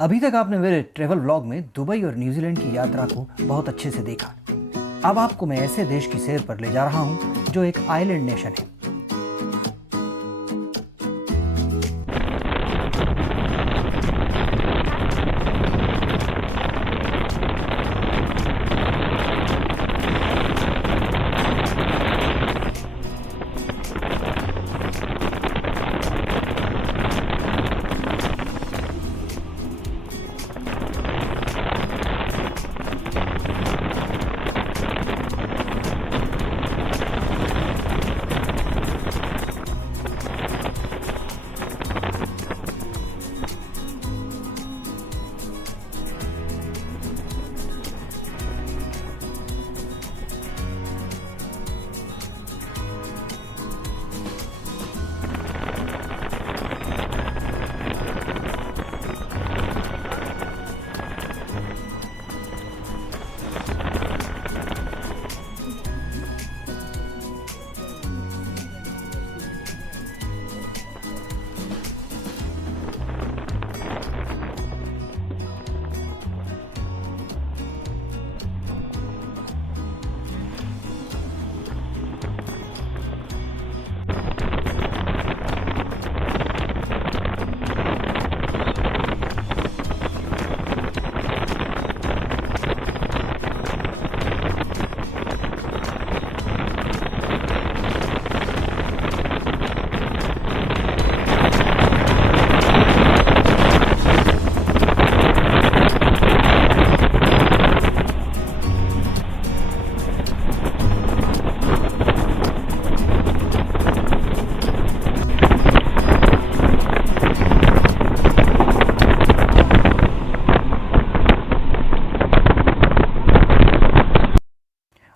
अभी तक आपने मेरे ट्रेवल व्लॉग में दुबई और न्यूजीलैंड की यात्रा को बहुत अच्छे से देखा। अब आपको मैं ऐसे देश की सैर पर ले जा रहा हूं जो एक आइलैंड नेशन है।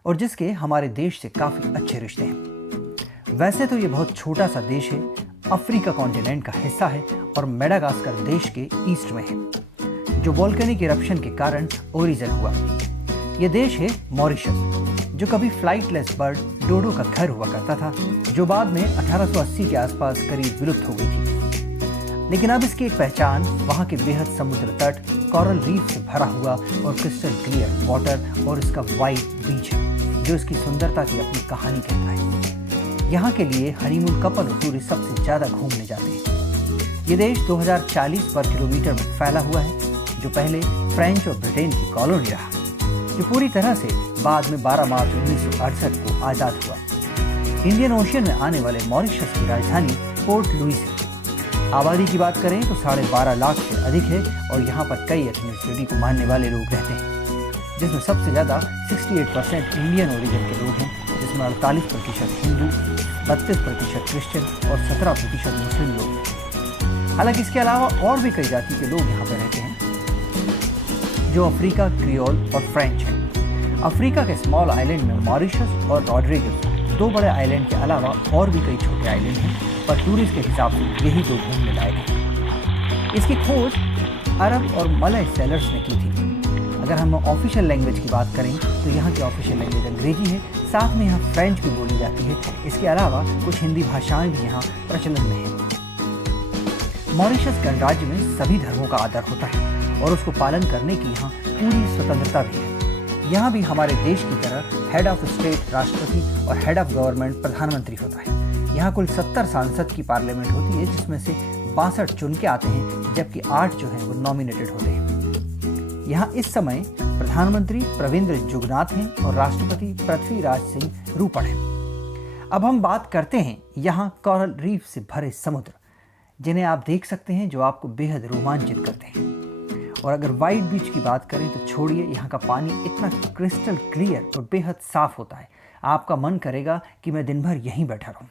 और जिसके हमारे देश से काफी अच्छे रिश्ते हैं। वैसे तो ये बहुत छोटा सा देश है, अफ्रीका कॉन्टिनेंट का हिस्सा है और मेडागास्कर देश के ईस्ट में है, जो वोल्केनिक इरप्शन के कारण ओरिजिन हुआ। ये देश है मॉरिशस, जो कभी फ्लाइटलेस बर्ड डोडो का घर हुआ करता था, जो बाद में 1880 के आसपास करीब विलुप्त हो गई थी। लेकिन अब इसकी एक पहचान वहाँ के बेहद समुद्र तट, कोरल रीफ से भरा हुआ और क्रिस्टल क्लियर वाटर और इसका वाइट बीच है, जो इसकी सुंदरता की अपनी कहानी कहता है। यहाँ के लिए हनीमून कपल और टूरिस्ट सबसे ज्यादा घूमने जाते हैं। ये देश 2040 वर्ग किलोमीटर में फैला हुआ है, जो पहले फ्रेंच और ब्रिटेन की कॉलोनी रहा, जो पूरी तरह से बाद में 12 मार्च 1968 को आजाद हुआ। इंडियन ओशियन में आने वाले मॉरिशस की राजधानी पोर्ट लुइस है। आबादी की बात करें तो 12.5 लाख से अधिक है और यहाँ पर कई एथनिसिटी को मानने वाले लोग रहते हैं, जिसमें सबसे ज़्यादा 68% इंडियन ओरिजिन के लोग हैं, जिसमें 48% हिंदू, 32% क्रिश्चियन और 17% मुस्लिम लोग हैं। हालांकि इसके अलावा और भी कई जाति के लोग यहाँ पर रहते हैं, जो अफ्रीका, क्रियोल और फ्रेंच हैं। अफ्रीका के स्मॉल आइलैंड में मॉरिशस और रॉड्रिगस, 2 बड़े आइलैंड के अलावा और भी कई छोटे आइलैंड हैं, पर टूरिस्ट के हिसाब से यही 2 घूमने लायक हैं। इसकी खोज अरब और मलय सेलर्स ने की थी। अगर हम ऑफिशियल लैंग्वेज की बात करें तो यहाँ की ऑफिशियल लैंग्वेज अंग्रेजी है, साथ में यहाँ फ्रेंच भी बोली जाती है। इसके अलावा कुछ हिंदी भाषाएं भी यहाँ प्रचलन में हैं। मॉरिशस गणराज्य में सभी धर्मों का आदर होता है और उसको पालन करने की यहाँ पूरी स्वतंत्रता भी है। यहाँ भी हमारे देश की तरह हेड ऑफ स्टेट राष्ट्रपति और हेड ऑफ गवर्नमेंट प्रधानमंत्री होता है। यहाँ कुल 70 सांसद की पार्लियामेंट होती है, जिसमें से 62 चुन के आते हैं, जबकि 8 जो हैं वो नॉमिनेटेड होते हैं। यहाँ इस समय प्रधानमंत्री प्रविंद्र जुगनाथ हैं और राष्ट्रपति पृथ्वीराज सिंह रूपण हैं। अब हम बात करते हैं यहाँ कोरल रीफ से भरे समुद्र, जिन्हें आप देख सकते हैं, जो आपको बेहद रोमांचित करते हैं। और अगर वाइट बीच की बात करें तो छोड़िए, यहाँ का पानी इतना क्रिस्टल क्लियर और बेहद साफ होता है, आपका मन करेगा कि मैं दिन भर यहीं बैठा रहूं।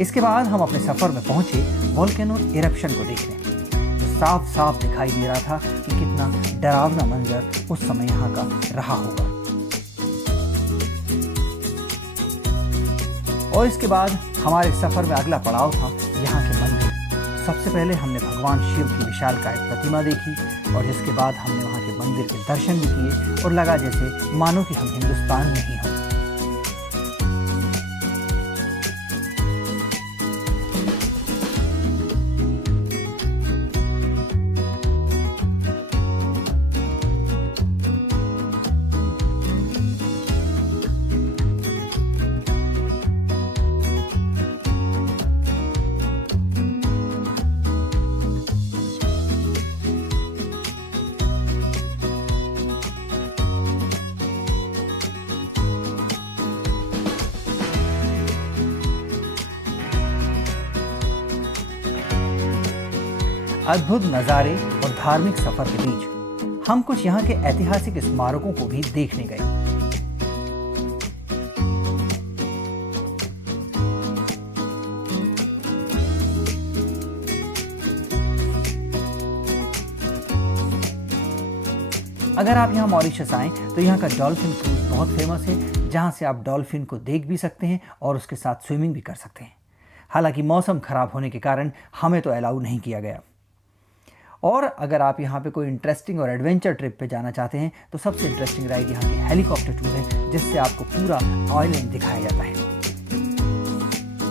इसके बाद हम अपने सफर में पहुंचे वोल्केनो इरप्शन को देखने। साफ साफ दिखाई दे रहा था कि कितना डरावना मंजर उस समय यहाँ का रहा होगा। और इसके बाद हमारे सफर में अगला पड़ाव था यहाँ के मंदिर। सबसे पहले हमने भगवान शिव की विशालकाय प्रतिमा देखी और जिसके बाद हमने वहाँ के मंदिर के दर्शन भी किए और लगा जैसे मानो कि हम हिंदुस्तान में ही हों। अद्भुत नज़ारे और धार्मिक सफर के बीच हम कुछ यहाँ के ऐतिहासिक स्मारकों को भी देखने गए। अगर आप यहाँ मॉरिशस आएं तो यहाँ का डॉल्फिन क्रूज बहुत फेमस है, जहाँ से आप डॉल्फिन को देख भी सकते हैं और उसके साथ स्विमिंग भी कर सकते हैं। हालांकि मौसम खराब होने के कारण हमें तो अलाउ नहीं किया गया। और अगर आप यहाँ पे कोई इंटरेस्टिंग और एडवेंचर ट्रिप पे जाना चाहते हैं तो सबसे इंटरेस्टिंग राइड यहाँ की हेलीकॉप्टर टूर है, जिससे आपको पूरा आइलैंड दिखाया जाता है।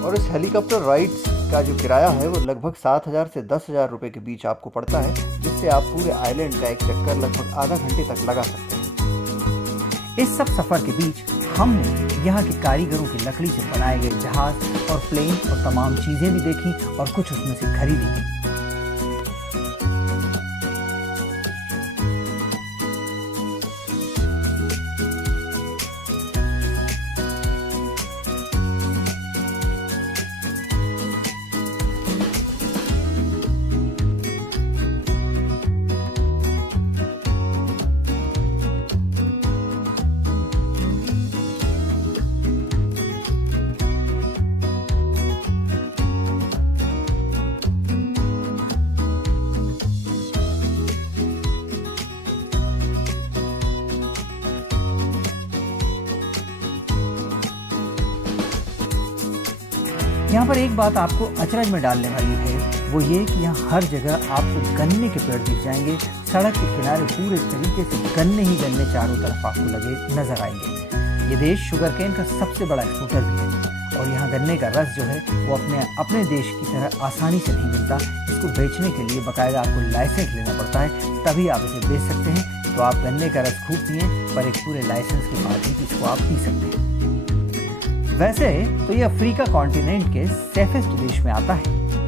और इस हेलीकॉप्टर राइड्स का जो किराया है वो लगभग 7,000 से 10,000 रुपये के बीच आपको पड़ता है, जिससे आप पूरे आइलैंड का एक चक्कर लगभग आधा घंटे तक लगा सकते हैं। इस सब सफ़र के बीच हमने यहाँ के कारीगरों की लकड़ी से बनाए गए जहाज और प्लेन और तमाम चीज़ें भी देखी और कुछ उसमें से खरीदी भी। यहाँ पर एक बात आपको अचरज में डालने वाली है, वो ये कि यहाँ हर जगह आपको गन्ने के पेड़ दिख जाएंगे। सड़क के किनारे पूरे तरीके से गन्ने ही गन्ने चारों तरफ आपको लगे नजर आएंगे। ये देश शुगर केन का सबसे बड़ा एक्सपोर्टर भी है और यहाँ गन्ने का रस जो है वो अपने देश की तरह आसानी से नहीं मिलता। इसको बेचने के लिए बाकायदा आपको लाइसेंस लेना पड़ता है, तभी आप इसे बेच सकते हैं। तो आप गन्ने का रस खूब पिए, पर एक पूरे लाइसेंस के बाद ही इसको आप पी सकते हैं। वैसे तो ये अफ्रीका कॉन्टिनेंट के सेफेस्ट देश में आता है,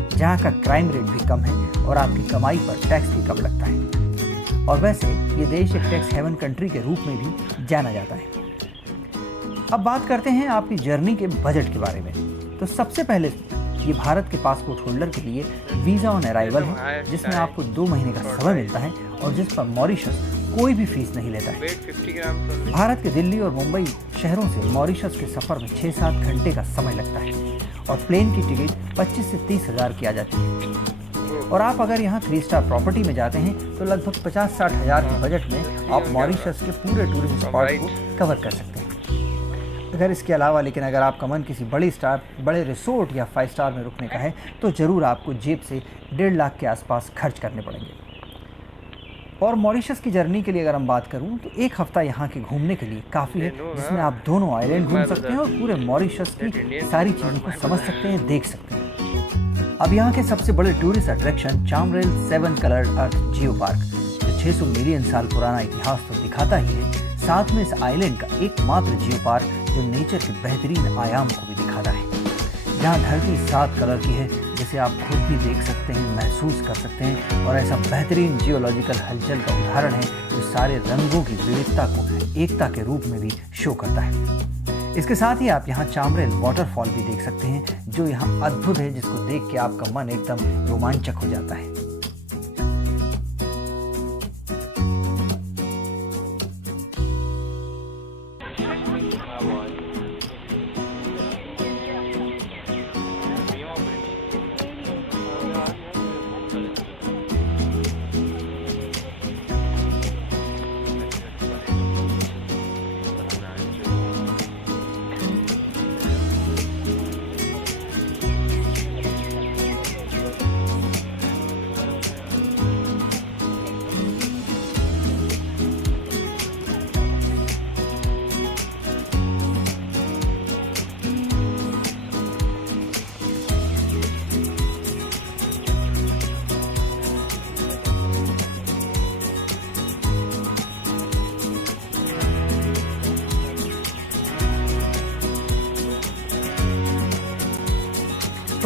जहाँ का क्राइम रेट भी कम है और आपकी कमाई पर टैक्स भी कम लगता है। और वैसे ये देश एक टैक्स हेवन कंट्री के रूप में भी जाना जाता है। अब बात करते हैं आपकी जर्नी के बजट के बारे में। तो सबसे पहले ये भारत के पासपोर्ट होल्डर के लिए वीज़ा ऑन अराइवल है, जिसमें आपको 2 महीने का समय मिलता है और जिस पर मॉरिशस कोई भी फीस नहीं लेता है। भारत के दिल्ली और मुंबई शहरों से मॉरिशस के सफ़र में 6-7 घंटे का समय लगता है और प्लेन की टिकट 25 से 30 हज़ार की आ जाती है। और आप अगर यहाँ 3 स्टार प्रॉपर्टी में जाते हैं तो लगभग 50-60 हज़ार के बजट में आप मॉरिशस के पूरे टूरिस्ट स्पॉट को कवर कर सकते हैं। अगर इसके अलावा लेकिन अगर आपका मन किसी बड़े रिसोर्ट या 5 स्टार में रुकने का है तो ज़रूर आपको जेब से 1.5 लाख के आसपास खर्च करने पड़ेंगे। और मॉरिशस की जर्नी के लिए अगर हम बात करूं तो 1 हफ्ता यहाँ के घूमने के लिए काफ़ी है, जिसमें आप दोनों आइलैंड घूम सकते हैं और पूरे मॉरिशस की सारी चीज़ों को समझ सकते हैं, देख सकते हैं। अब यहाँ के सबसे बड़े टूरिस्ट अट्रैक्शन चामरेल 7 कलर्ड अर्थ जियो पार्क, जो 600 मिलियन साल पुराना इतिहास तो दिखाता ही है, साथ में इस आइलैंड का एकमात्र जियो पार्क जो नेचर के बेहतरीन आयाम को भी दिखाता है, जहाँ धरती 7 कलर की है, जिसे आप खुद भी देख सकते हैं, महसूस कर सकते हैं। और ऐसा बेहतरीन जियोलॉजिकल हलचल का उदाहरण है जो सारे रंगों की विविधता को एकता के रूप में भी शो करता है। इसके साथ ही आप यहाँ चामरेल वाटरफॉल भी देख सकते हैं, जो यहाँ अद्भुत है, जिसको देख के आपका मन एकदम रोमांचक हो जाता है।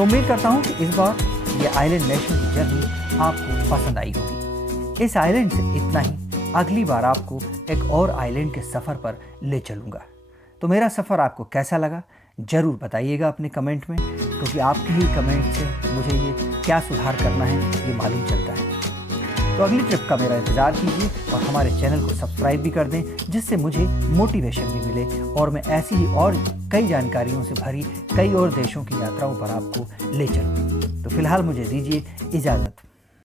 तो उम्मीद करता हूँ कि इस बार ये आइलैंड नेशन की जर्नी आपको पसंद आई होगी। इस आइलैंड से इतना ही। अगली बार आपको एक और आइलैंड के सफ़र पर ले चलूँगा। तो मेरा सफ़र आपको कैसा लगा ज़रूर बताइएगा अपने कमेंट में, क्योंकि आपके ही कमेंट से मुझे ये क्या सुधार करना है ये मालूम चलता है। तो अगली ट्रिप का मेरा इंतज़ार कीजिए और हमारे चैनल को सब्सक्राइब भी कर दें, जिससे मुझे मोटिवेशन भी मिले और मैं ऐसी ही और कई जानकारियों से भरी कई और देशों की यात्राओं पर आपको ले चलूँ। तो फिलहाल मुझे दीजिए इजाज़त।